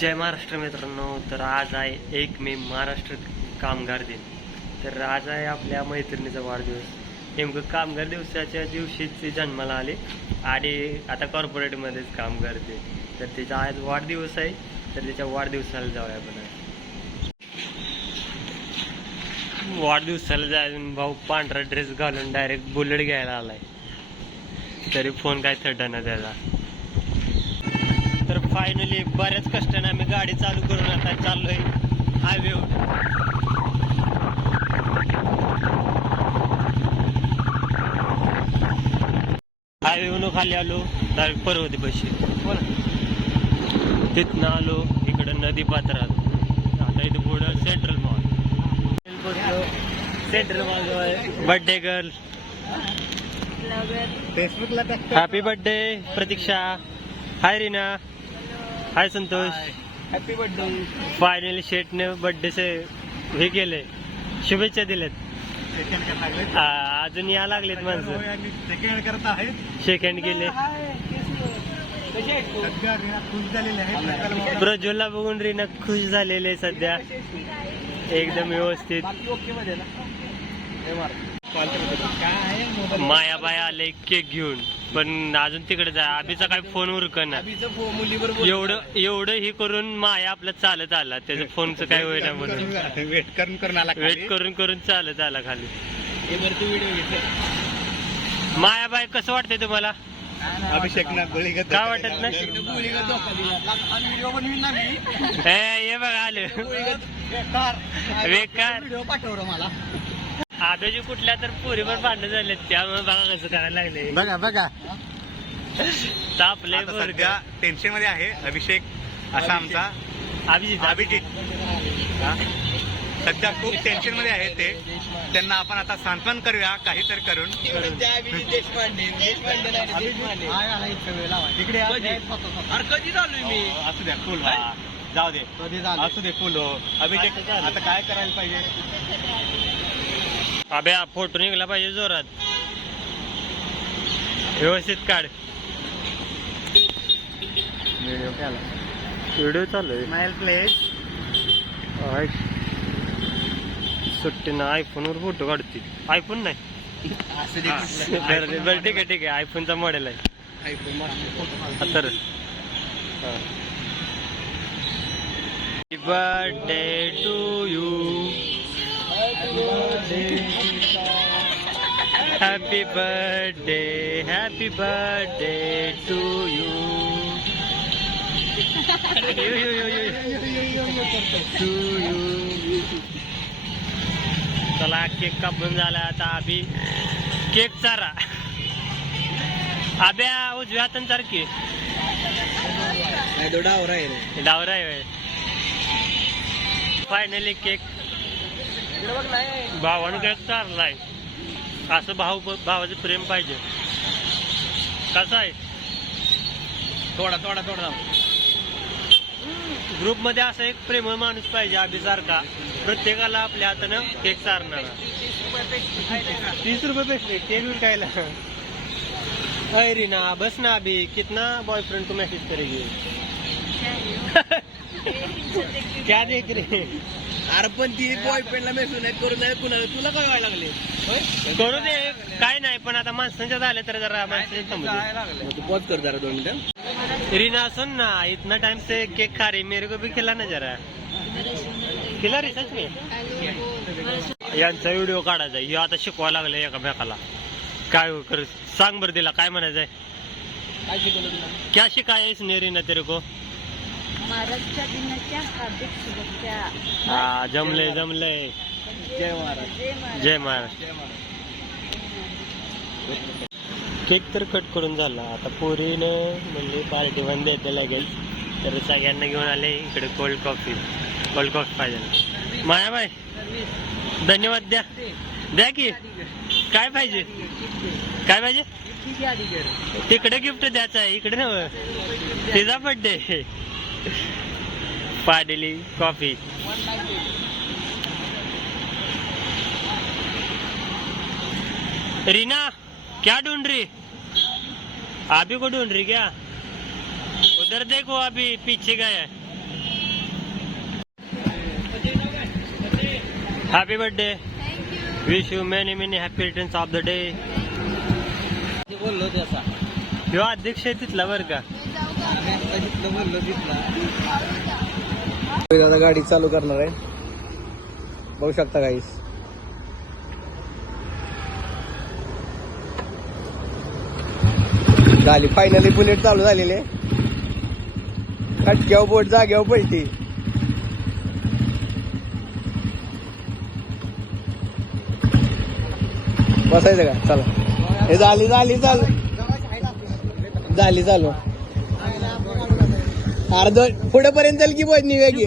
जय महाराष्ट्र मित्रांनो. तर आज आहे 1 मे महाराष्ट्र कामगार दिन. तर आज आहे आपल्या मैत्रिणीचा वाढदिवस. नेमकं कामगार दिवसाच्या दिवशीच जन्माला आले आणि आता कॉर्पोरेटमध्येच काम करते. तर तिचा आज वाढदिवस आहे. तर तिच्या वाढदिवसाला जाऊया आपण. वाढदिवसाला जायला भाऊ पांढरा ड्रेस घालून डायरेक्ट बुलेट घ्यायला आलाय. तरी फोन काय थड्डा त्याला. तर फायनली बऱ्याच कष्टाने आम्ही गाडी चालू करून आता चाललोय हायवेवर. हायवेवरून खाली आलो डायरेक्ट पर्वती बशी. तिथनं आलो इकडं नदी पात्रात. आता इथं पुढं central mall. Central mall birthday girl. फेसबुकला happy birthday Pratiksha. Hi Reena. Hi Santosh. Happy birthday. Finally शेटने बर्थडे से हे केले, शुभेच्छा दिल्यात. अजून या लागलेत माणसं. सेकंड करत आहेत. सेकंड केले. प्रज्वलला बघून रीना खुश झालेले सध्या एकदम व्यवस्थित. मायाबाई आले केक घेऊन, पण अजून तिकडे जा. आबीचा काय फोन उरकना. एवढं हे करून माया आपला चालत आला. त्याच्या फोनचं काय होईना म्हणून वेट करून चालत आला खाली. मायाबाई कसं वाटतंय तुम्हाला? अभिषेक ना काय वाटत नाही? हे बघा आलं बेकार. मला आब्याची कुठल्या तर पोरीवर भांडण झाले, त्यामुळे बघा कसं करायला लागले. बघा तापले सध्या टेन्शन मध्ये आहे अभिषेक असा आमचा अभिजित सध्या खूप टेन्शन मध्ये आहे ते. त्यांना आपण आता सांत्वन करूया काहीतरी करून. कधी चालू मी असू द्या फुल जाऊ दे असू दे फुल. अभिषेक आता काय करायला पाहिजे? अबे फोटो निघला पाहिजे जोरात. व्यवस्थित काढ. व्हिडिओ चालू आहे. Smile place. सुट्टी ना आयफोनवर फोटो काढते. आयफोन नाही बरं ठीक आहे. आयफोनचा मॉडेल आहे तर. Birthday to you. Happy birthday to you. चला केक कापून झाला. आता आबी केक चारा. आब्या उजव्या हातान सारखी डावरा आहे. फायनली केक भावानं केक चारलाय. असं भावाचं प्रेम पाहिजे. कसं आहे? थोडा ग्रुप मध्ये असा एक प्रेमळ माणूस पाहिजे आबीसारखा. प्रत्येकाला आपल्या हातानं केक चारणारा. 30 रुपये भेटले केक विकायला. अरे रीना बस ना अभी. कितना बॉयफ्रेंड को मैसेज करेगी? क्या देख रहे? अरे पण ती बॉयफ्रेंडला मेसेज नाही करू नाही कुणाला. तुला काय व्हायला लागले? करू दे काय नाही, पण आता माणसांच्या झाले तर जरा माणसांच्या पॉज कर जरा 2 मिनिटं. रीना सुन ना, इतना टाइम से केक खा रही, मेरे को भी खिला ना जरा. खिला रे सच में. यांचा व्हिडिओ काढायचा. हे आता शिकवा लागले एकामेकाला. काय कर सांग बरं तिला काय म्हणायचंय? क्या शिकाय इसने रीना तेरे को? महाराष्ट्र दिनाच्या हार्दिक शुभेच्छा. हा जमले. जय महाराष्ट्र. केक तर कट करून झाला. आता पोरीनं म्हणजे पार्टी वन द्यायला लागेल. तर सगळ्यांना घेऊन आले इकडे कोल्ड कॉफी पाहिजे. मायाबाई धन्यवाद द्या की. काय पाहिजे? तिकडे गिफ्ट द्यायचं आहे, इकडे नव्हे. तिचा बर्थडे. पाडेली कॉफी. रीना क्या ढूंढ रही? अभी को ढूंढ रही क्या? उधर देखो, अभी पीछे गया है। Happy birthday. Thank you. Wish you many many happy returns of the day. बोललो त्याचा ह्यो अध्यक्ष आहे तिथला बरं का. बोललो तिथला. आता गाडी चालू करणार आहे, बघू शकता गाईस. झाली फायनली बुलेट चालू झालेले. कटक्यावर बोट जाग्यावर पळते. बसायचं का? चला, हे झाली झाली चालू झाली चालू. अर्ध पुढे पर्यंत की बोट निघाली.